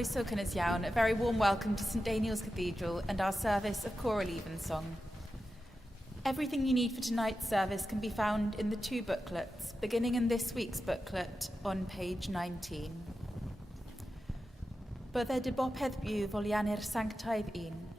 Croeso Cynnes Iawn, a very warm welcome to St Daniel's Cathedral and our service of choral evensong. Everything you need for tonight's service can be found in the two booklets, beginning in this week's booklet on page 19. Bydde dy bopeth byw foliannu'r sanctaidd un.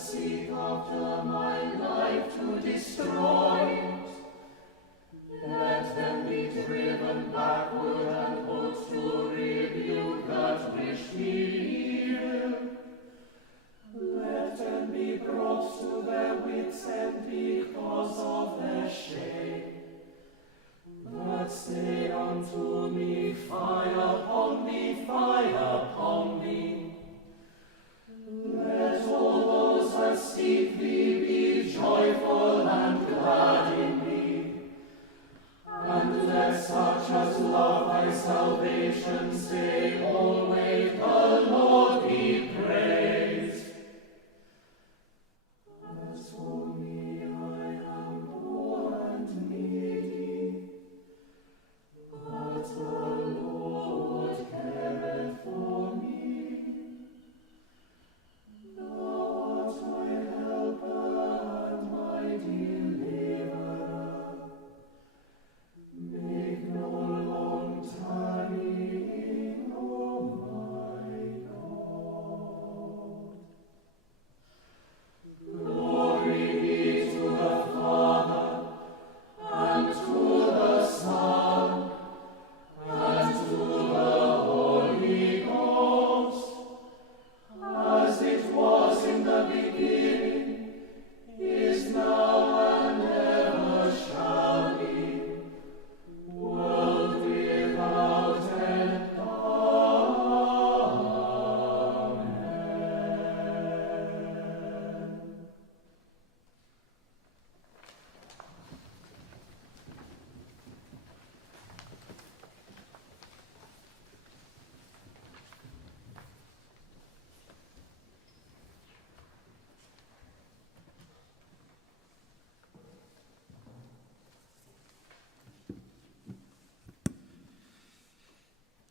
Seek after my life to destroy it. Let them be driven backward and put to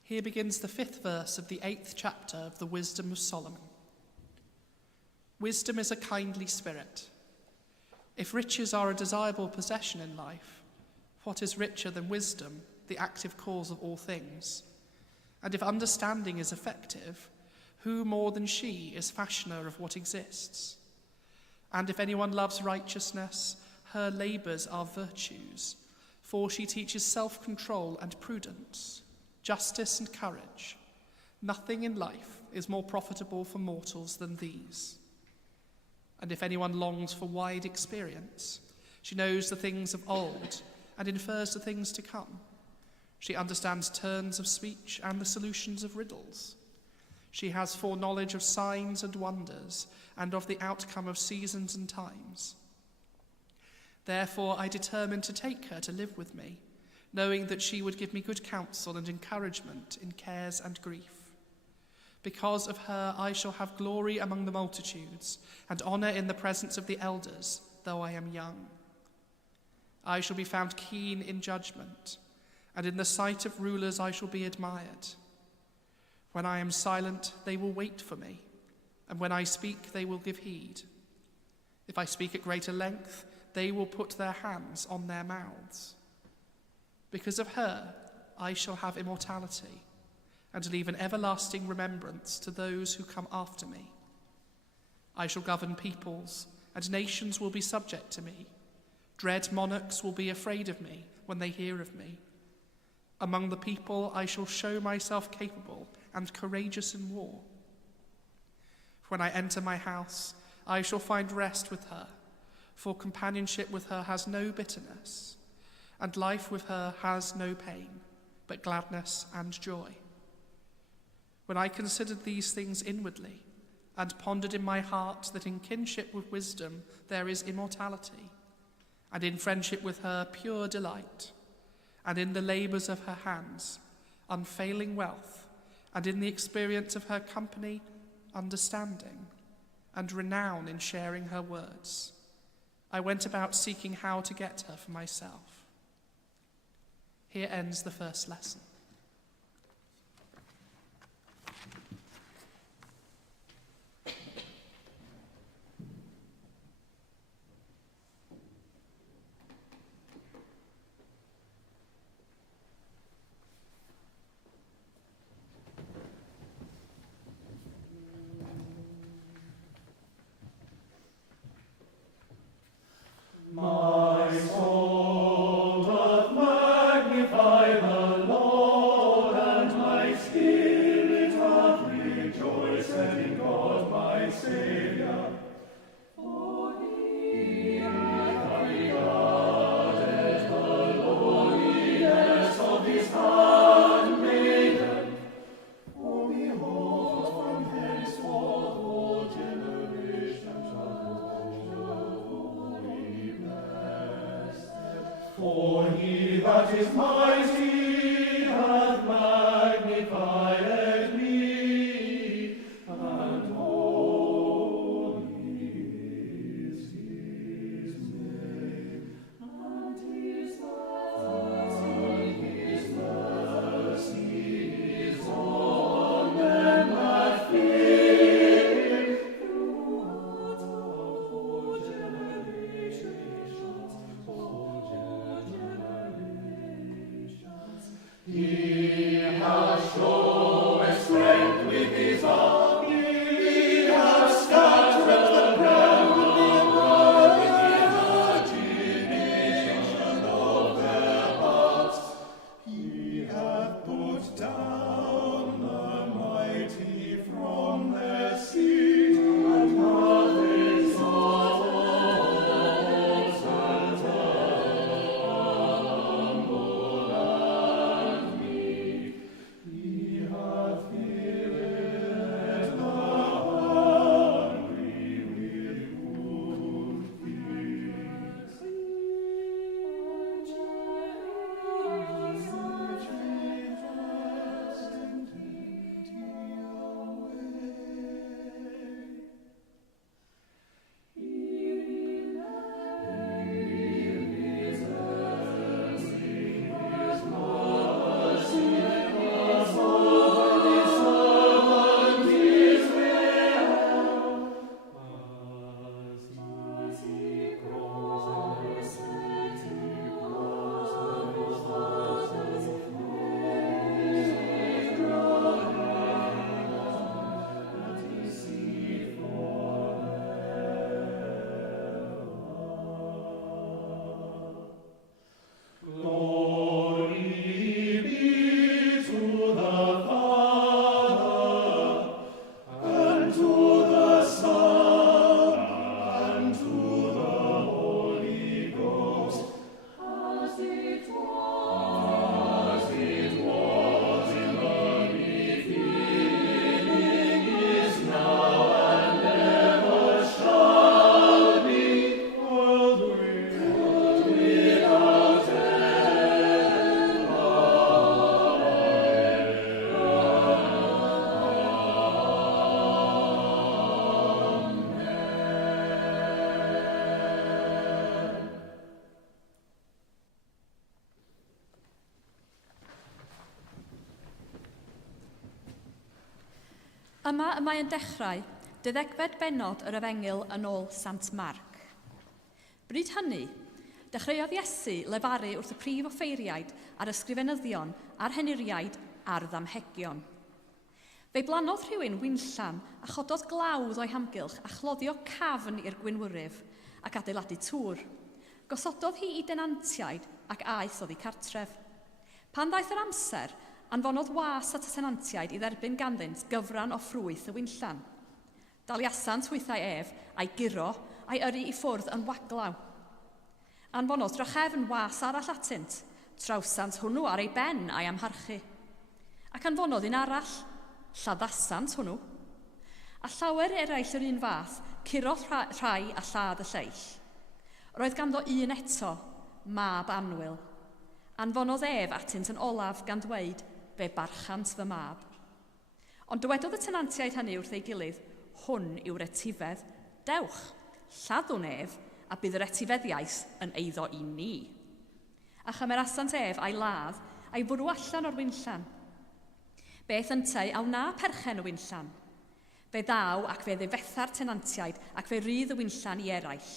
Here begins the 5th verse of the 8th chapter of the Wisdom of Solomon. Wisdom is a kindly spirit. If riches are a desirable possession in life, what is richer than wisdom, the active cause of all things? And if understanding is effective, who more than she is fashioner of what exists? And if anyone loves righteousness, her labours are virtues, for she teaches self-control and prudence, justice and courage. Nothing in life is more profitable for mortals than these. And if anyone longs for wide experience, she knows the things of old and infers the things to come. She understands turns of speech and the solutions of riddles. She has foreknowledge of signs and wonders and of the outcome of seasons and times. Therefore I determined to take her to live with me, knowing that she would give me good counsel and encouragement in cares and grief. Because of her I shall have glory among the multitudes, and honour in the presence of the elders, though I am young. I shall be found keen in judgment, and in the sight of rulers I shall be admired. When I am silent, they will wait for me, and when I speak, they will give heed. If I speak at greater length, they will put their hands on their mouths. Because of her, I shall have immortality, and leave an everlasting remembrance to those who come after me. I shall govern peoples, and nations will be subject to me. Dread monarchs will be afraid of me when they hear of me. Among the people I shall show myself capable and courageous in war. When I enter my house, I shall find rest with her, for companionship with her has no bitterness, and life with her has no pain, but gladness and joy. When I considered these things inwardly, and pondered in my heart that in kinship with wisdom there is immortality, and in friendship with her pure delight, and in the labours of her hands unfailing wealth, and in the experience of her company understanding, and renown in sharing her words, I went about seeking how to get her for myself. Here ends the first lesson. My soul doth magnify the Lord, and my spirit hath rejoiced in God my Saviour. For he hath regarded the lowliness of his handmaiden. For behold, from henceforth all generations for he that is mighty hath magnified me, and holy is his name, and his mercy is on them that fear him throughout all generations. Yma y mae yn dechrau deuddegfed bennod yr Efengyl yn ôl Sant Marc. Bryd hynny, dechreuodd Iesu lefaru wrth y prif offeiriaid a'r ysgrifenyddion a'r henuriaid a'r ddamhegion. Fe blanodd rhywun wynllan a chododd glawdd o'i hamgylch a chloddio cafn i'r gwynwyrif ac adeiladu tŵr. Gosododd hi i denantiaid ac aeth oddi cartref. Pan ddaeth yr amser, anfonodd was at y tenantiaid i dderbyn ganddynt gyfran o ffrwyth y wynllan. Daliasant hwythau ef a'i giro a'i yrru i ffwrdd yn waglaw. Anfonodd drachefn was arall atynt, trawsant hwnnw ar ei ben a'i amharchu. Ac anfonodd un arall, lladdasant hwnnw. A llawer eraill yr un fath, curodd rhai a lladd y lleill. Roedd ganddo un eto, mab annwyl. Anfonodd ef atynt yn olaf gan dweud, fe barchant fy mab. Ond dywedodd y tenantiaid hynny wrth ei gilydd, hwn yw'r etifedd, dewch, lladdwn ef, a bydd yr etifeddiaeth yn eiddo i ni. A chymerasant ef a'i ladd, a'i fwrw allan o'r wynllan. Beth yntau aw na perchen y wynllan. Fe ddaw ac fe ddifetha'r tenantiaid ac fe rydd y wynllan i eraill.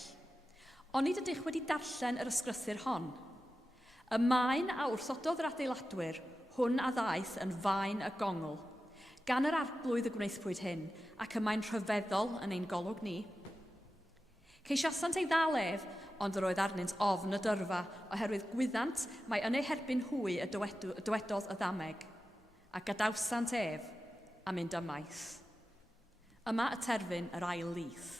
Ond nid ydych wedi darllen yr ysgrythur hon. Y maen a wrthododd yr adeiladwyr, hwn a ddaeth yn faen y gongl, gan yr arglwydd y gwnaethpwyd hyn, ac y mae'n rhyfeddol yn ein golwg ni. Ceisiasant ei ddal ef, ond yr oedd arnynt ofn y dyrfa, oherwydd gwyddant mae yn ei herbyn hwy y dywedodd y ddameg, a gadawsant ef a mynd ymaith. Yma y terfyn yr ail lith.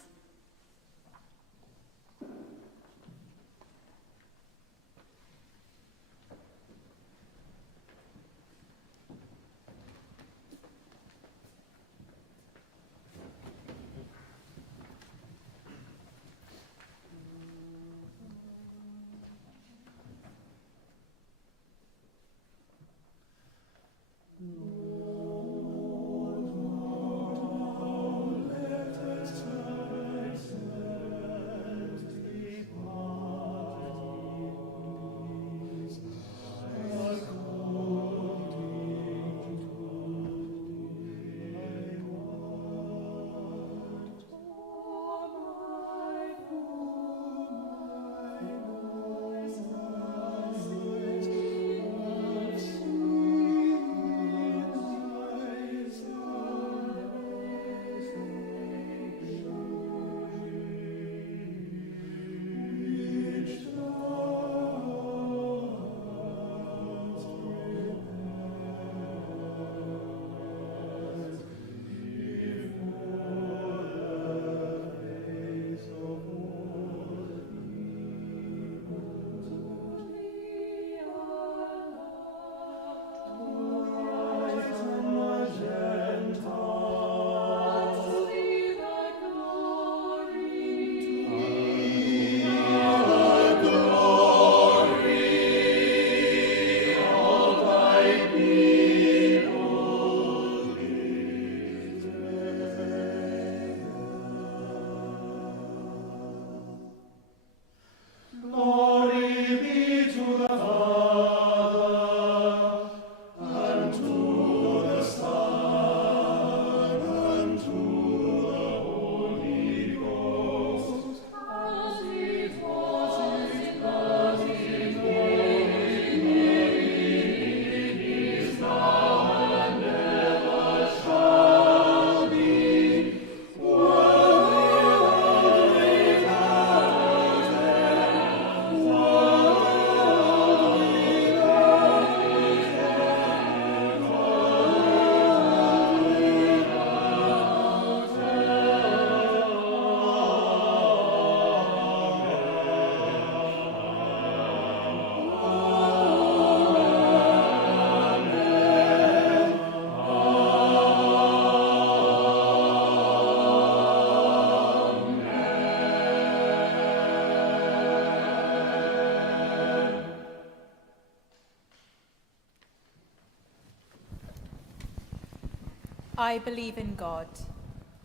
I believe in God,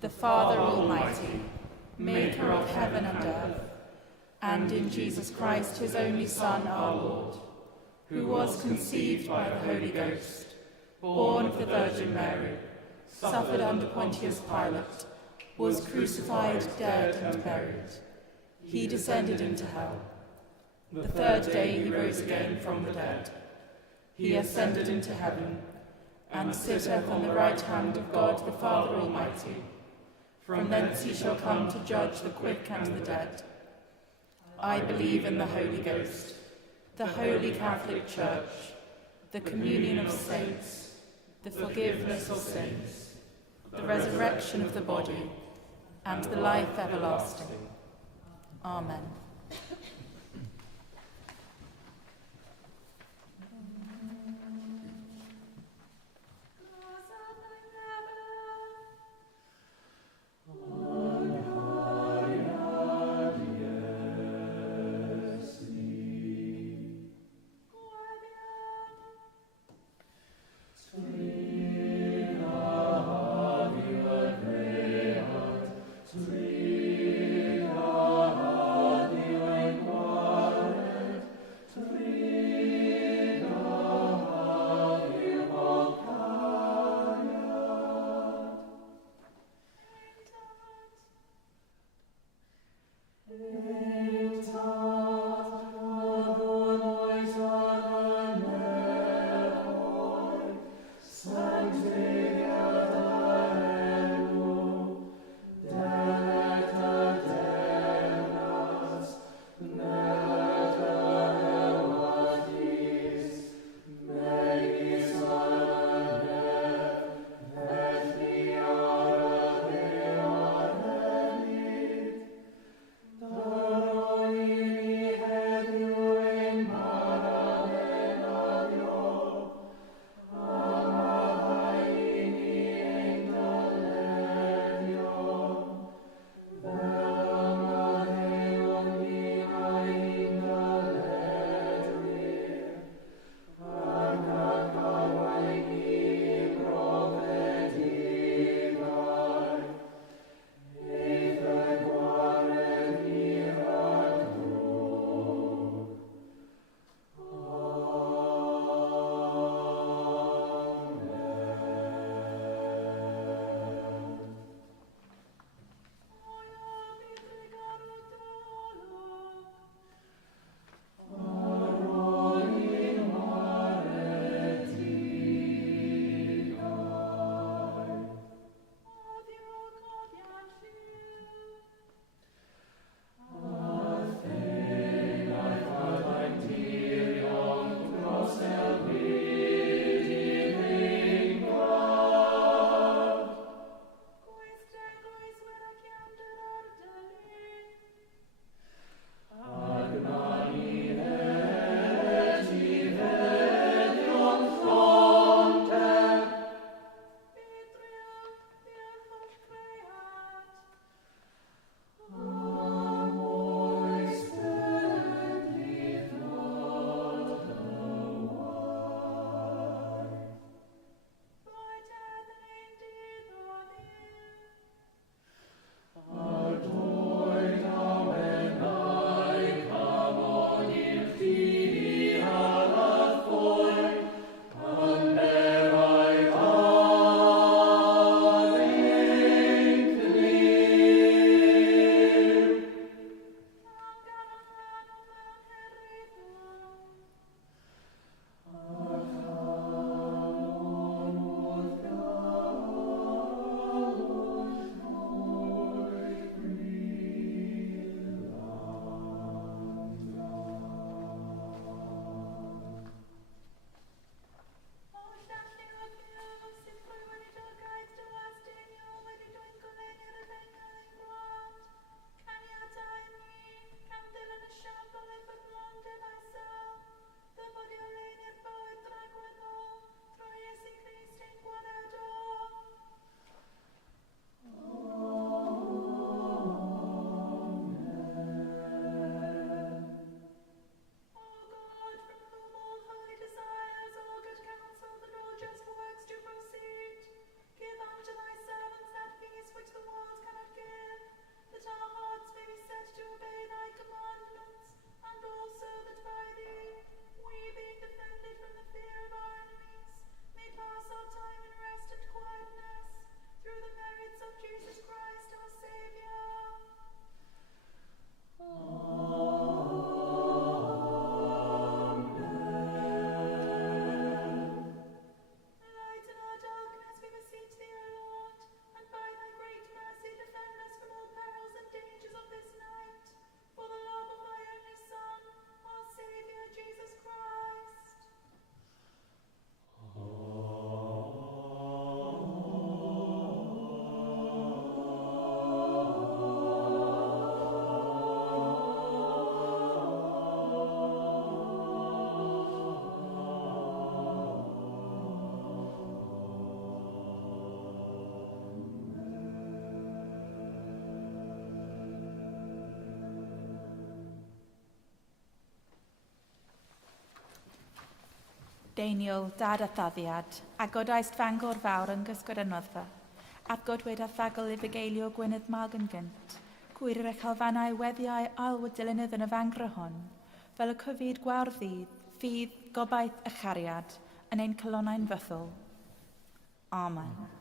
the Father Almighty, maker of heaven and earth, and in Jesus Christ, his only Son, our Lord, who was conceived by the Holy Ghost, born of the Virgin Mary, suffered under Pontius Pilate, was crucified, dead, and buried. He descended into hell. The third day he rose again from the dead. He ascended into heaven, and sitteth on the right hand of God the Father Almighty. From thence he shall come to judge the quick and the dead. I believe in the Holy Ghost, the Holy Catholic Church, the communion of saints, the forgiveness of sins, the resurrection of the body, and the life everlasting. Amen. Sweet Deiniol, dad a thaddiad, a godaist fangor fawr yn gysgod y noddfa, a godwyd a thagol i fygeilio Gwynedd Mag yn gynt, cwyr yr echalfannau weddiau alwyd dilynydd yn y fangre hon, fel y cyfyd gwawr ddydd, ffydd, gobaith a chariad, yn ein colonnau'n fythol. Amen.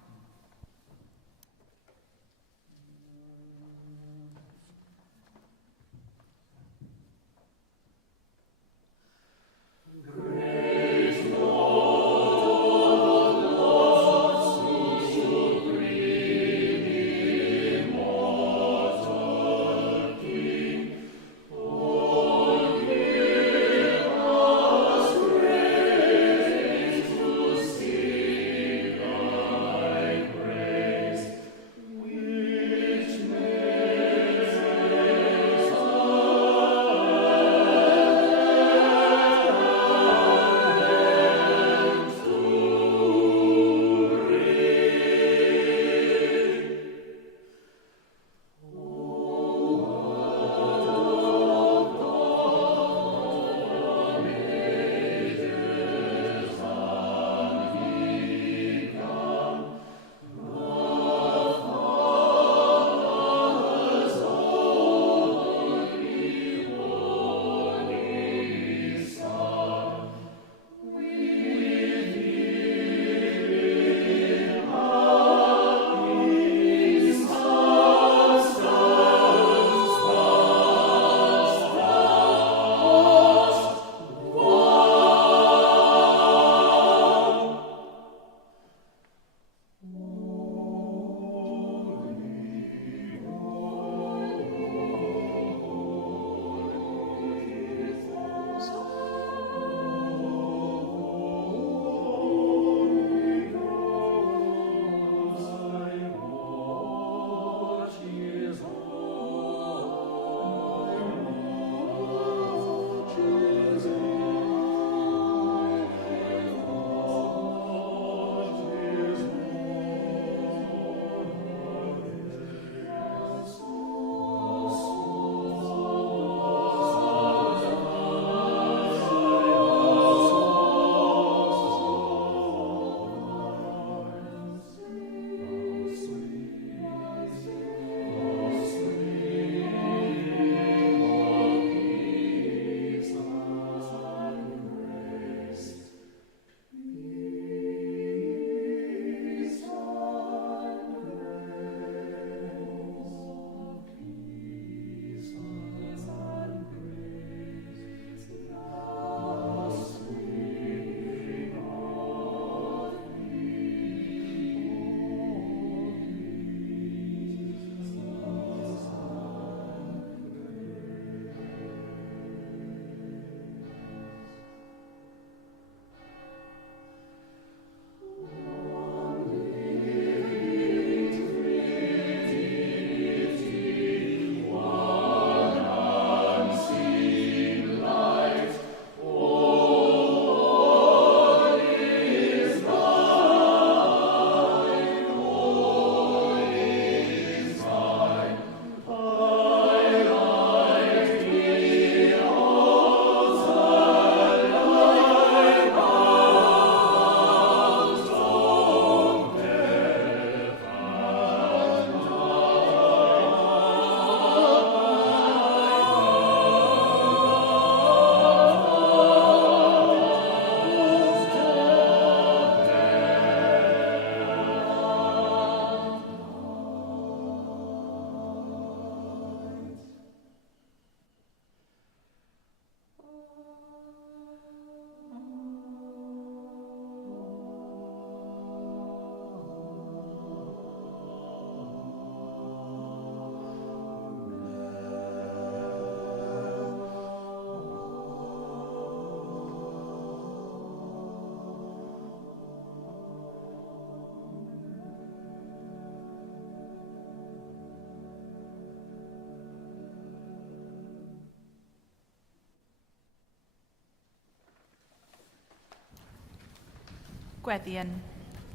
Gweddian,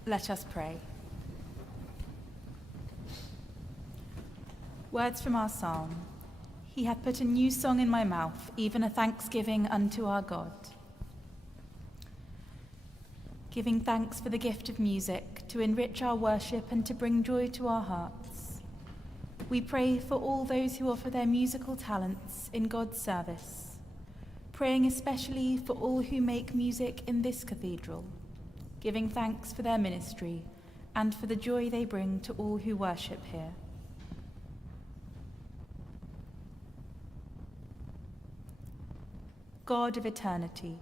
let us pray. Words from our psalm. He hath put a new song in my mouth, even a thanksgiving unto our God. giving thanks for the gift of music to enrich our worship and to bring joy to our hearts. We pray for all those who offer their musical talents in God's service, praying especially for all who make music in this cathedral, giving thanks for their ministry and for the joy they bring to all who worship here. God of eternity,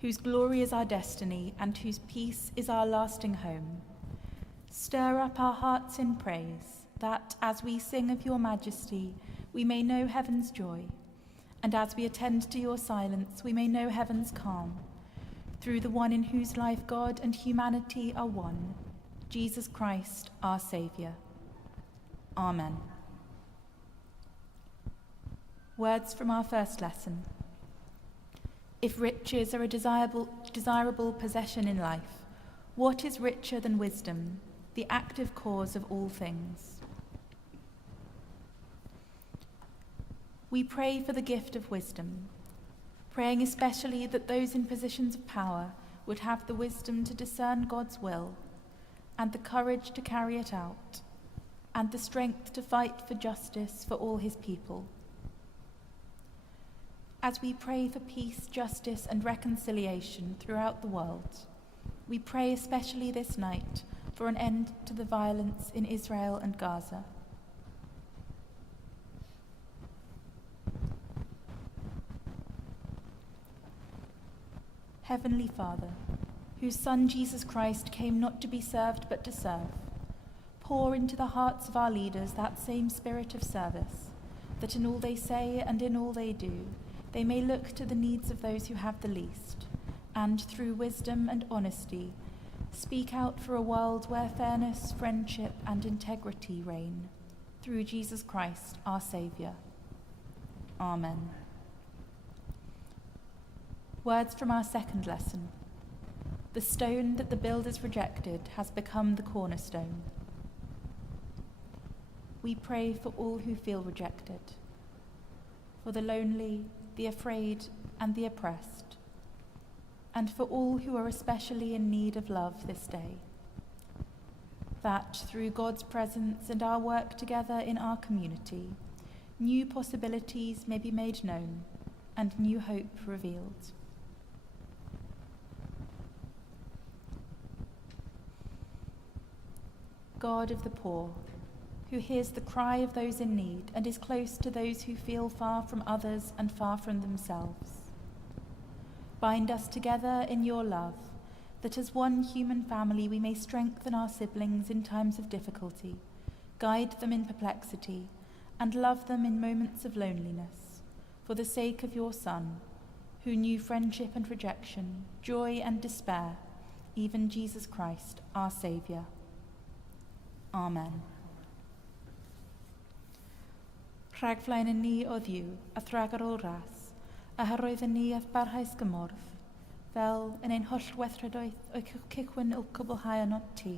whose glory is our destiny and whose peace is our lasting home, stir up our hearts in praise, that as we sing of your majesty, we may know heaven's joy, and as we attend to your silence, we may know heaven's calm, through the one in whose life God and humanity are one, Jesus Christ, our Saviour. Amen. Words from our first lesson. If riches are a desirable possession in life, what is richer than wisdom, the active cause of all things? We pray for the gift of wisdom, praying especially that those in positions of power would have the wisdom to discern God's will, and the courage to carry it out, and the strength to fight for justice for all his people. As we pray for peace, justice, and reconciliation throughout the world, we pray especially this night for an end to the violence in Israel and Gaza. Heavenly Father, whose Son Jesus Christ came not to be served but to serve, pour into the hearts of our leaders that same spirit of service, that in all they say and in all they do, they may look to the needs of those who have the least, and through wisdom and honesty, speak out for a world where fairness, friendship, and integrity reign, through Jesus Christ, our Saviour. Amen. Words from our second lesson. The stone that the builders rejected has become the cornerstone. We pray for all who feel rejected, for the lonely, the afraid, and the oppressed, and for all who are especially in need of love this day, that through God's presence and our work together in our community, new possibilities may be made known and new hope revealed. God of the poor, who hears the cry of those in need and is close to those who feel far from others and far from themselves. Bind us together in your love, that as one human family we may strengthen our siblings in times of difficulty, guide them in perplexity, and love them in moments of loneliness, for the sake of your Son, who knew friendship and rejection, joy and despair, even Jesus Christ, our Saviour. Amen. Rhagflaen ni o ddiw, a thragar o ras, a hyroedden ni ath barhaus gymorth, fel yn ein holl weithredoedd o'i cicwyn i'w cwblhau yn ti,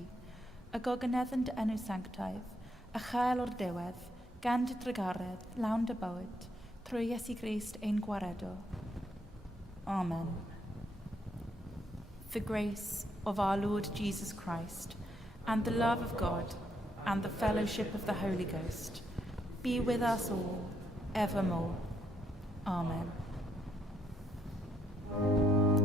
a gogyneddyn dy enw sanctaidd, a chael o'r dewedd, gan dy drygaredd, lawn dy bywyd, trwy Iesu Grist ein gwaredo. Amen. The grace of our Lord Jesus Christ, and the love of God, and the fellowship of the Holy Ghost, be with us all, evermore. Amen. Amen.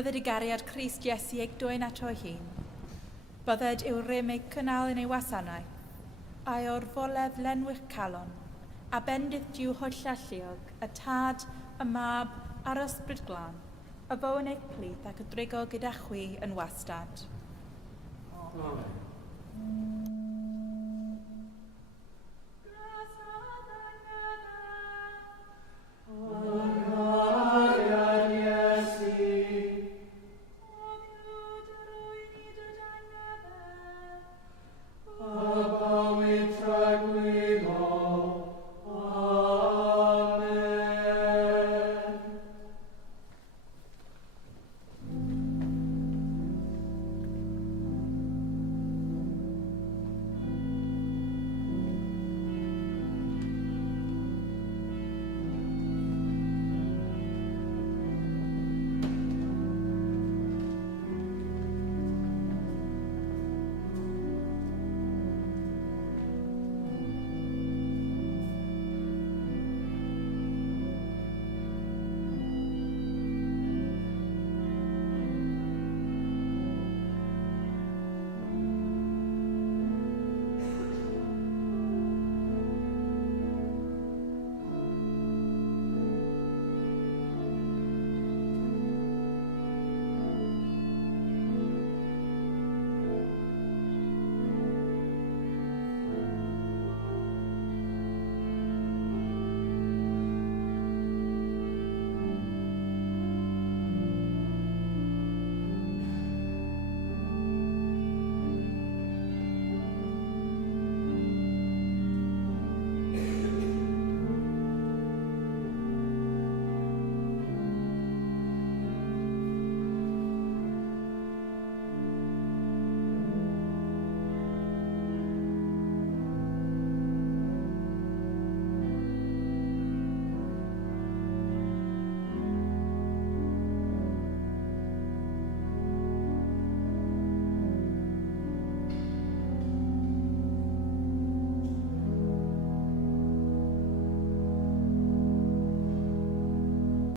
Bydded i gariad Christ Iesu eich dwy'n ato hun. Bydded yw rym ei cynnal yn ei wasanaeth. A o'r foledd lenwych calon, a bendydd diw holl alluog, y tad, y mab, a'r ysbryd glân, y fo yn eich plith ac y drigo gyda chwi yn wastad. Amen.